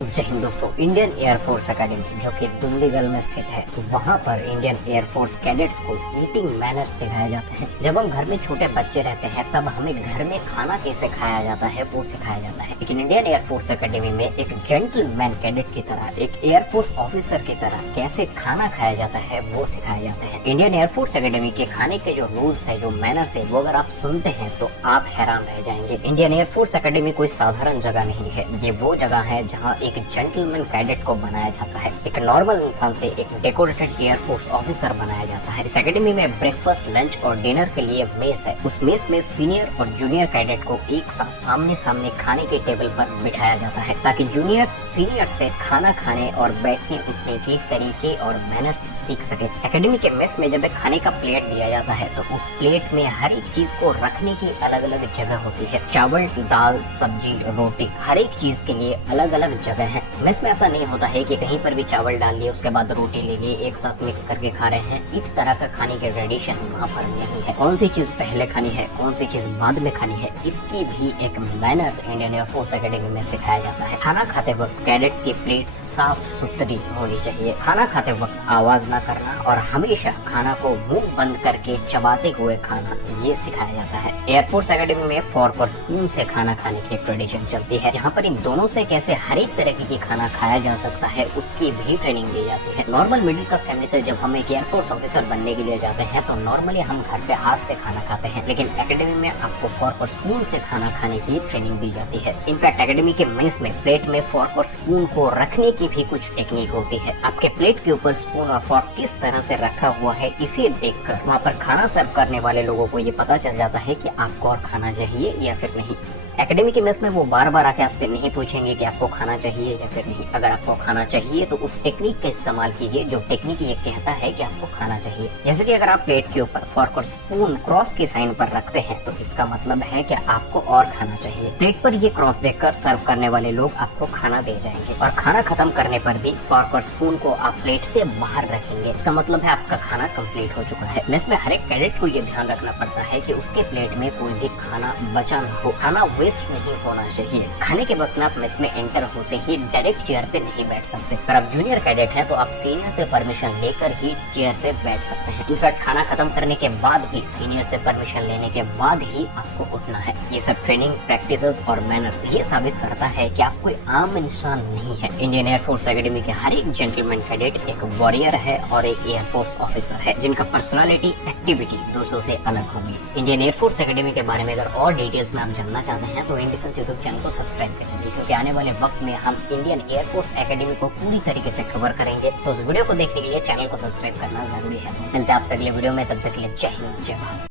जय हिंद दोस्तों। Indian air force academy जो कि दुंडीगल में स्थित है, वहाँ पर इंडियन एयरफोर्स कैडेट्स को ईटिंग मैनर्स सिखाए जाते हैं। जब हम घर में छोटे बच्चे रहते हैं तब हमें घर में खाना कैसे खाया जाता है वो सिखाया जाता है, लेकिन इंडियन एयरफोर्स एकेडमी में एक जेंटलमैन कैडेट की तरह, एक एयरफोर्स ऑफिसर की तरह कैसे खाना खाया जाता है वो सिखाया जाता है। इंडियन एयरफोर्स एकेडमी के खाने के जो रूल्स है, जो मैनर्स है, वो अगर आप सुनते हैं तो आप हैरान रह जाएंगे। इंडियन एयरफोर्स एकेडमी कोई साधारण जगह नहीं है, ये वो जगह है जहाँ एक जेंटलमैन कैडेट को बनाया जाता है, एक नॉर्मल इंसान से एक डेकोरेटेड एयरफोर्स ऑफिसर बनाया जाता है। इस एकेडमी में ब्रेकफास्ट, लंच और डिनर के लिए मेस है। उस मेस में सीनियर और जूनियर कैडेट को एक साथ आमने सामने खाने के टेबल पर बिठाया जाता है, ताकि जूनियर्स सीनियर से खाना खाने और बैठने उठने के तरीके और मैनर्स सीख सके। एकेडमी के मेस में जब एक खाने का प्लेट दिया जाता है तो उस प्लेट में हर एक चीज को रखने की अलग अलग जगह होती है। चावल, दाल, सब्जी, रोटी, हर एक चीज के लिए अलग अलग जगह है। मेस में ऐसा नहीं होता है कि कहीं पर भी चावल डाल लिए उसके बाद रोटी ले लिए, एक साथ मिक्स करके खा रहे हैं। इस तरह का खाने के ट्रेडिशन वहाँ पर नहीं है। कौन सी चीज पहले खानी है, कौन सी चीज बाद में खानी है, इसकी भी एक मैनर्स इंडियन एयरफोर्स एकेडमी में सिखाया जाता है। खाना खाते वक्त कैडेट्स की प्लेट्स साफ सुथरी होनी चाहिए। खाना खाते वक्त आवाज न करना और हमेशा खाना को मुंह बंद करके चबाते हुए खाना, ये सिखाया जाता है। एयरफोर्स एकेडमी में फोर्क और स्पून से खाना खाने की ट्रेडिशन चलती है, जहाँ पर इन दोनों से कैसे हर एक तरह की खाना खाया जा सकता है उसकी भी ट्रेनिंग दी जाती है। नॉर्मल मिडिल क्लास फैमिली से जब हम एक एयरफोर्स ऑफिसर बनने के लिए जाते हैं तो नॉर्मली हम घर पे हाथ से खाना खाते हैं, लेकिन एकेडमी में आपको फोर्क और स्पून से खाना खाने की ट्रेनिंग दी जाती है। इनफैक्ट एकेडमी के मेस में प्लेट में फोर्क और स्पून को रखने की भी कुछ टेक्निक होती है। आपके प्लेट के ऊपर स्पून और फोर्क किस तरह से रखा हुआ है, इसे देखकर वहाँ पर खाना सर्व करने वाले लोगों को ये पता चल जाता है कि आपको और खाना चाहिए या फिर नहीं। एकेडमी के मेस में वो बार बार आके आपसे नहीं पूछेंगे कि आपको खाना चाहिए या फिर नहीं। अगर आपको खाना चाहिए तो उस टेक्निक का इस्तेमाल कीजिए जो टेक्निक ये कहता है कि आपको खाना चाहिए। जैसे कि अगर आप प्लेट के ऊपर फोर्क और स्पून क्रॉस के साइन पर रखते हैं तो इसका मतलब है कि आपको और खाना चाहिए। प्लेट पर ये क्रॉस देखकर सर्व करने वाले लोग आपको खाना दे जाएंगे, और खाना खत्म करने पर भी फोर्क और स्पून को आप प्लेट से बाहर रखेंगे। इसका मतलब है आपका खाना कंप्लीट हो चुका है। मेस में हर एक कैडेट को ये ध्यान रखना पड़ता है कि उसके प्लेट में कोई भी खाना बचा न हो। खाना वेस्ट नहीं होना चाहिए। खाने के वक्त में आप मेस में एंटर होते ही डायरेक्ट चेयर पे नहीं बैठ सकते। अगर आप जूनियर कैडेट हैं तो आप सीनियर से परमिशन लेकर ही चेयर पे बैठ सकते हैं। इनफैक्ट खाना खत्म करने के बाद भी सीनियर से परमिशन लेने के बाद ही आपको उठना है। ये सब ट्रेनिंग, प्रैक्टिसेस और मैनर्स ये साबित करता है कि आप कोई आम इंसान नहीं है। इंडियन एयरफोर्स एकेडमी के हर एक जेंटलमैन कैडेट एक वॉरियर है और एक एयरफोर्स ऑफिसर है, जिनका पर्सनालिटी, एक्टिविटी दूसरों से अलग होगी। इंडियन एयरफोर्स एकेडमी के बारे में अगर और डिटेल्स में आप जानना चाहते हैं तो डिफेंस यूट्यूब चैनल को सब्सक्राइब करेंगे, क्योंकि आने वाले वक्त में हम इंडियन एयरफोर्स एकेडमी को पूरी तरीके से कवर करेंगे। तो उस वीडियो को देखने के लिए चैनल को सब्सक्राइब करना जरूरी है। मिलते हैं आपसे अगले वीडियो में, तब तक के लिए जय हिंद, जय भारत।